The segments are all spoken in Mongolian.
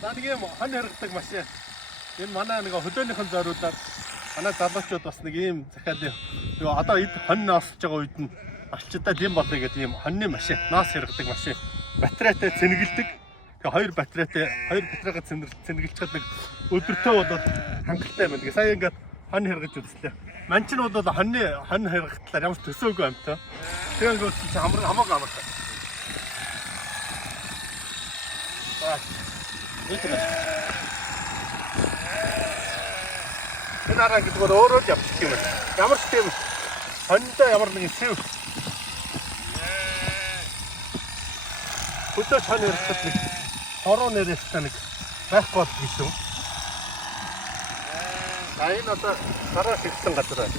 За нэг юм хон хэрэгдэг машин. Энэ манай нэг хөдөөний зориулаад манай залуучууд бас нэг ийм захиалын нөгөө одоо эд хонь ноосч байгаа үед нь алчдаа тийм болъё гэдэг ийм хоньны машин, ноос хэрэгдэг машин. Батарейтай цэнгэлдэг. Тэгээ хоёр батарейгаа цэнгэлчихэд нэг өдөртөө бол хангалттай байна. Тэгээ сая ингээд хонь хэрэгж үзлээ. Манчин бол хонь хэрэгтлаар ямар төсөөгүй амтаа. Тэгээ ингээд чи хамаагүй амартай. Энэ арга гэдэг бол өөрөө л явчих юм байна. Ямар ч тийм хоньтой ямар нэгэн сэв. Хөдөөж хонь хэрэгтэд нэг хороо нэрээстэй нэг байхгүй бол биш үү? Энэ одоо дараа хийсэн газар байна.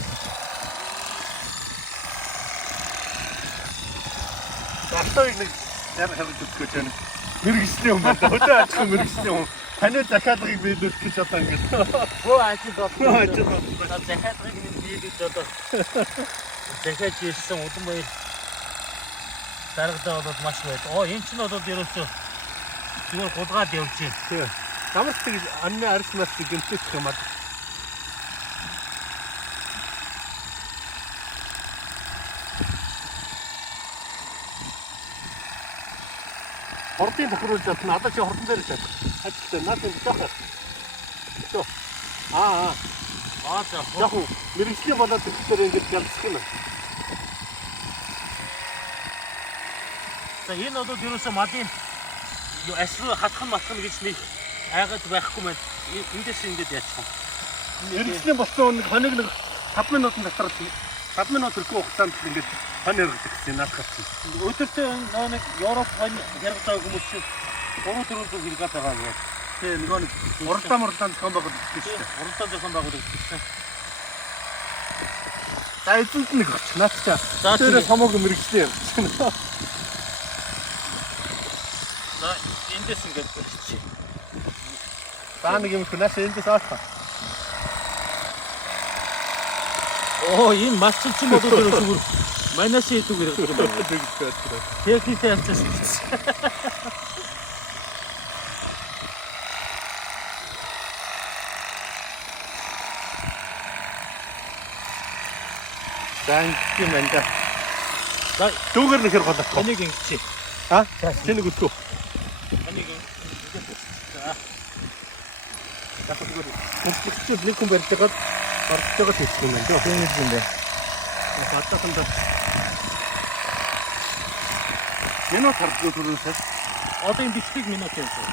Автоыг нэг яг харж үзэж байна. Мэргэжлийн юм байна. Хөдөө ажих мэргэжлийн юм. Таны захиалгыг биелүүлэх гэж одоо ингэж. Хөө ажил бодлоо. Захиалгыг биелүүлж одоо захиалж ирсэн удам баяр дарагдаа бол маш байд. Энэ ч нь бол ерөөсөө зүгээр гулгаад явж байна. Тийм. Ямар ч тийм анны арьснаас гэмтэх юм аа. Хортын тохируулж чадсан. Одоо чи хортон дээр шат. Ажилтай наад юм жоох. Төө. За яг мэрэгжлийн болоод тэгэхээр ингэж ялцах юм. За энэ бол ерөөсөө малын ашиг хатхан гэж нэг айгаад байхгүй маань. Эндээс ингэж яачих юм. Мэрэгжлийн болсон нэг хоног нэг 5 минутын дотор 5 минут хүрэх хугацаанд ингэж хонь хэрэгдэг гэсэн наадах чинь. Өдөртөө нэг Европ хонь хэрэгж байгаа хүмүүс чинь 3-4 цаг хэрэгж байгаа юм. Тэгээ нөгөө нэг уралдаан зохион байгуулалт гэж шүү дээ. Уралдаан зохион байгуулалт гэсэн. За эзэнт нэг оч наадчаа. Тэр хамаагүй мэрэгжлийн юм. За эндээс ингэж болчих. За нэг юм хүнээс эндээс аах. Энэ масчил ч бодож байгаа зүгээр. Манаас идэв гэрэг юм байна. Техниктэй альцсан. Данки мэнда. За дүүгэр нэхэр голох. Энийг ингэчих. Тэнийг өтгөө. Энийг за. Комплексчүүд нэг хүн барьж байгаа орж байгаа хэлсэн юм байна. Тийм юм байна. Бататанд минут хардаг түрүүсээс одоо энэ бичлэг минут юм шиг.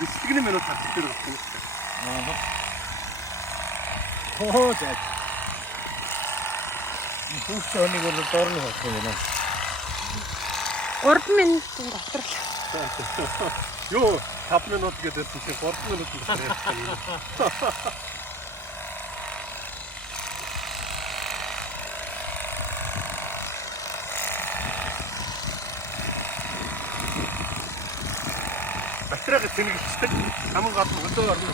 Бичлэгний минут хардаг дээр болсон юм. За. Хүүхд өнийг бол дорны болох юм байна. 3 минутын дотор л. Юу 5 минут гэдэг чинь 3 минут гэсэн. Батарейг цэнгэлждэг. Хамгийн гол нь өдөө орно.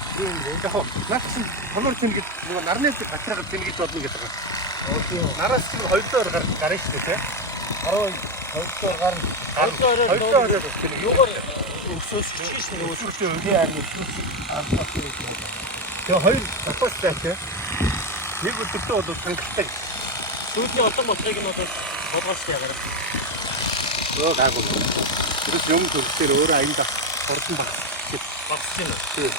Яг наач чинь тонор цэнгэж нөгөө нарны батарейг цэнгэлж болно гэдэг байгаа. Нараас чинь 2 доор гарна шүү дээ. 2 доор гарна. 2 доор юугаар өсөж чинь өсөж үгүй арны Тэгээ хоёр запас зайтай. Нэг өдөртөө бол хангалттай. сүүлийн олон моцыг нь одоо бодгоос яагаад. Гайгүй. Тэрс юм төрөлтөр өөр аянда хурдан багсж байна. Тийм.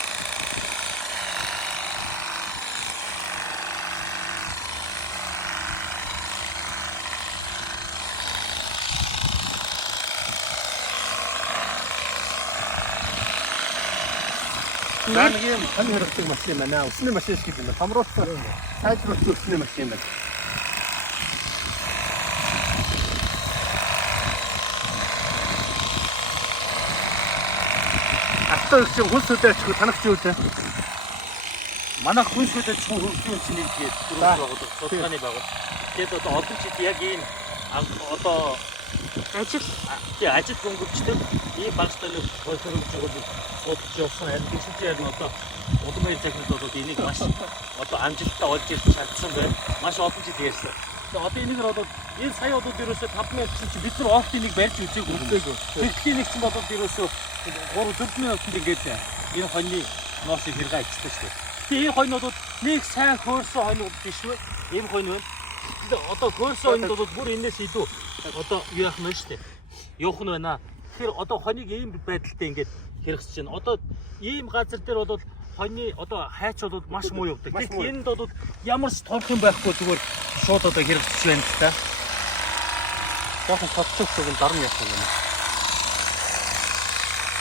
Нэг юм хань хэрэгдэг машин байна. Усны машин шиг юм. Хамруулсан сайжруулах усны машин байна. Авточ хүн сүдэж танах чи үү? Манай хүн сүдэж хөгжлийн чинь нэг тийм байгууллага судалгааны байгууллага. Тэгээд одоо олон жид яг энэ одоо ажил хөнгөлчдөг ийм багцтай нэг хөлтөрөж байгаа судалж явсан адилхан яг нь одоо удам баяр техникүүд бол энийг маш одоо амжилттай олж ирж чадсан байна. Маш олон жид ярьсан. Одоо энийг одоо энэ сая одоо ерөөсөө 5 минут чинь бид нар офт энийг барьж үзээгүй. Тэгэхдээ нэг чинь одоо ерөөсөө 3-4 минутанд ингээд энэ хоньны ноосыг хэрэг ичсэн шүү дээ. Тэгээ энэ хоньнуудад нэг сайн хөөрсөн хоньнууд биш үү? Ийм хонь байна. Одоо хөөрсөн хоньнууд бол бүр энэс илүү одоо юу яах нь шүү дээ. Явах нь байна. Тэгэхээр одоо хоньыг ийм байдалтай ингээд хэрэгсэж байна. Одоо ийм газар дээр бол хоньны одоо хайч бол маш муу явдаг. Тэгэхээр энд бол ямар ч толх юм байхгүй зүгээр шууд одоо хэрэгсэж байна л та. Жоохон тоцчихсон юм дарна яах юм.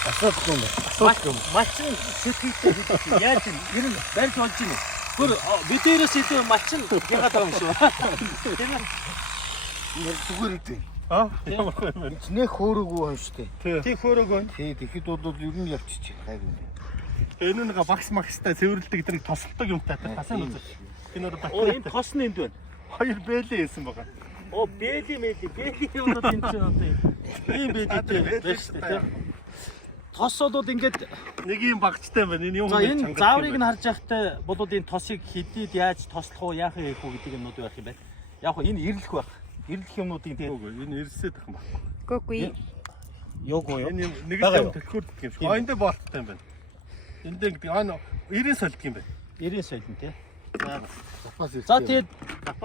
Асуудал юм байна. Малчин сэтгэлтэй яаж юм? Ер нь барьж болж байна. Гүр бидээрээс илүү малчин ягаад байгаа юм шүү. Тийм ээ. Зүгээр дээ. Ямар юм бэ? Нэх хөөрөөгүй байна шүү дээ. Тий хөөрөөгүй. Тий, тэгэхэд бол ер нь явчих гайгүй. Энэ нэг багс магстай цэвэрлдэг тэр тосолдог юмтай тасаа үзэж. Энэ Энэ тос нь энд байна. хоёр бэлээ хийсэн байгаа. Бэли юмнууд энэ чинь одоо ийм бэлээтэй байна шүү дээ. Тос бол ингээд Нэг юм багцтай байна. Энэ юм за энэ зааврыг нь харж байхтай бол энэ тосыг хэдийд яаж тослох уу, яах вэ гэдэг юмнууд байх юм байна. Яг хөө энэ ирлэх байх. Ирлэх юмнуудын тийм. Энэ ирсээд байх юм байна. Гүгүй. Його юу? Энэ нэг Бага юм төлхөрдөг юм шиг. Энд болттой юм байна. Энд гэдэг аа 90 солидөг юм байна. 90 соёлн тий. За За тэгээд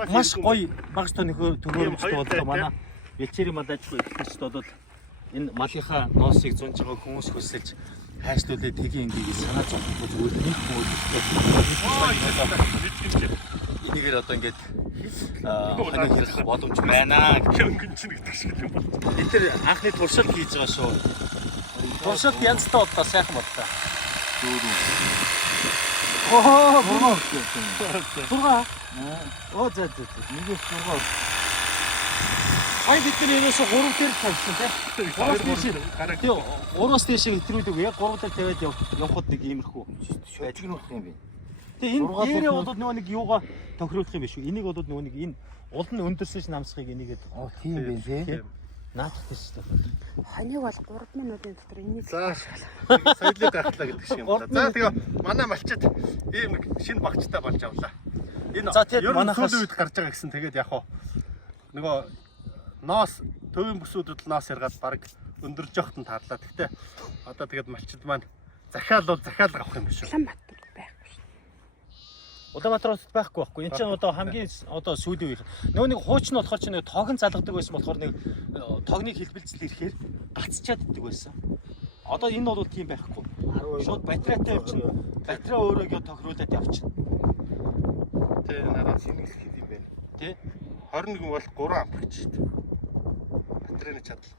маш гоё багш төгөөрөмжтэй боллоо манай вечерийн малажгүй ихч бодвол энэ малынхаа ноосыг зунж байгаа хүмүүс хөсөлж хайшлуулээ тгийн ингээд санаа зовхгүй зүгээр нэг энийгээр одоо ингээд хоног хэрэх боломж байна гэх өнгөн чинь гэдэг шиг юм байна. бид тэр анхны туршилт хийж байгаа шүү. Туршилт янзтай бодлоо сайхан бодлоо. Зурга. За. нэгээс 6. Сая бид нар ерөөсө 3 дээр тавьсан тийм. 3-аас дээш. Тийм 3-аас дээш хэтрүүлдэг. Яг 3 дээр тавиад явхад нэг иймэрхүү. Шojиг нь болох юм бэ. Тэгээ энэ дээрээ бол нөгөө нэг юугаа тохируулах юм биш үү? Энийг бол нөгөө нэг энэ уул нь өндөрсөн намсахыг энийгээд Тийм бэ тий. наадах тийм шүү дээ. Хоньыг бол 3 минутын дотор энийг За соёлыг гахлаа гэдэг шиг юм байна. За тэгээ манай малчид ийм нэг шинэ багцтай болж авлаа. Энэ За, тэгээд ер нь манайхаас- сүүлийн үед гарч байгаа гэсэн тэгээд яг хоо нөгөө ноос төвийн бүсүүдэд ноос яргаад баг өндөрж явахт нь таарлаа. Гэхдээ одоо тэгээд малчид маань захиал авах юм биш үү? Улаанбаатар байхгүй шүү. Улаанбаатар хотод байхгүй. Энд чинь одоо хамгийн одоо сүүлийн үеэр нөгөө нэг хуучин болохоор чинь нэг тогон залгадаг байсан болохоор нэг тогныг хэлбэлцэл ирэхээр гацчаад иддэг байсан. Одоо энэ бол тийм байхгүй. Шууд батарейтай явчихна. Батарей өөрөөгөө тохируулаад явчихна. Тэ нараа Синэс хэд юм бэ? Тэ? 21 бол 3 ампер гэж шүү дээ. Батарейны чадал.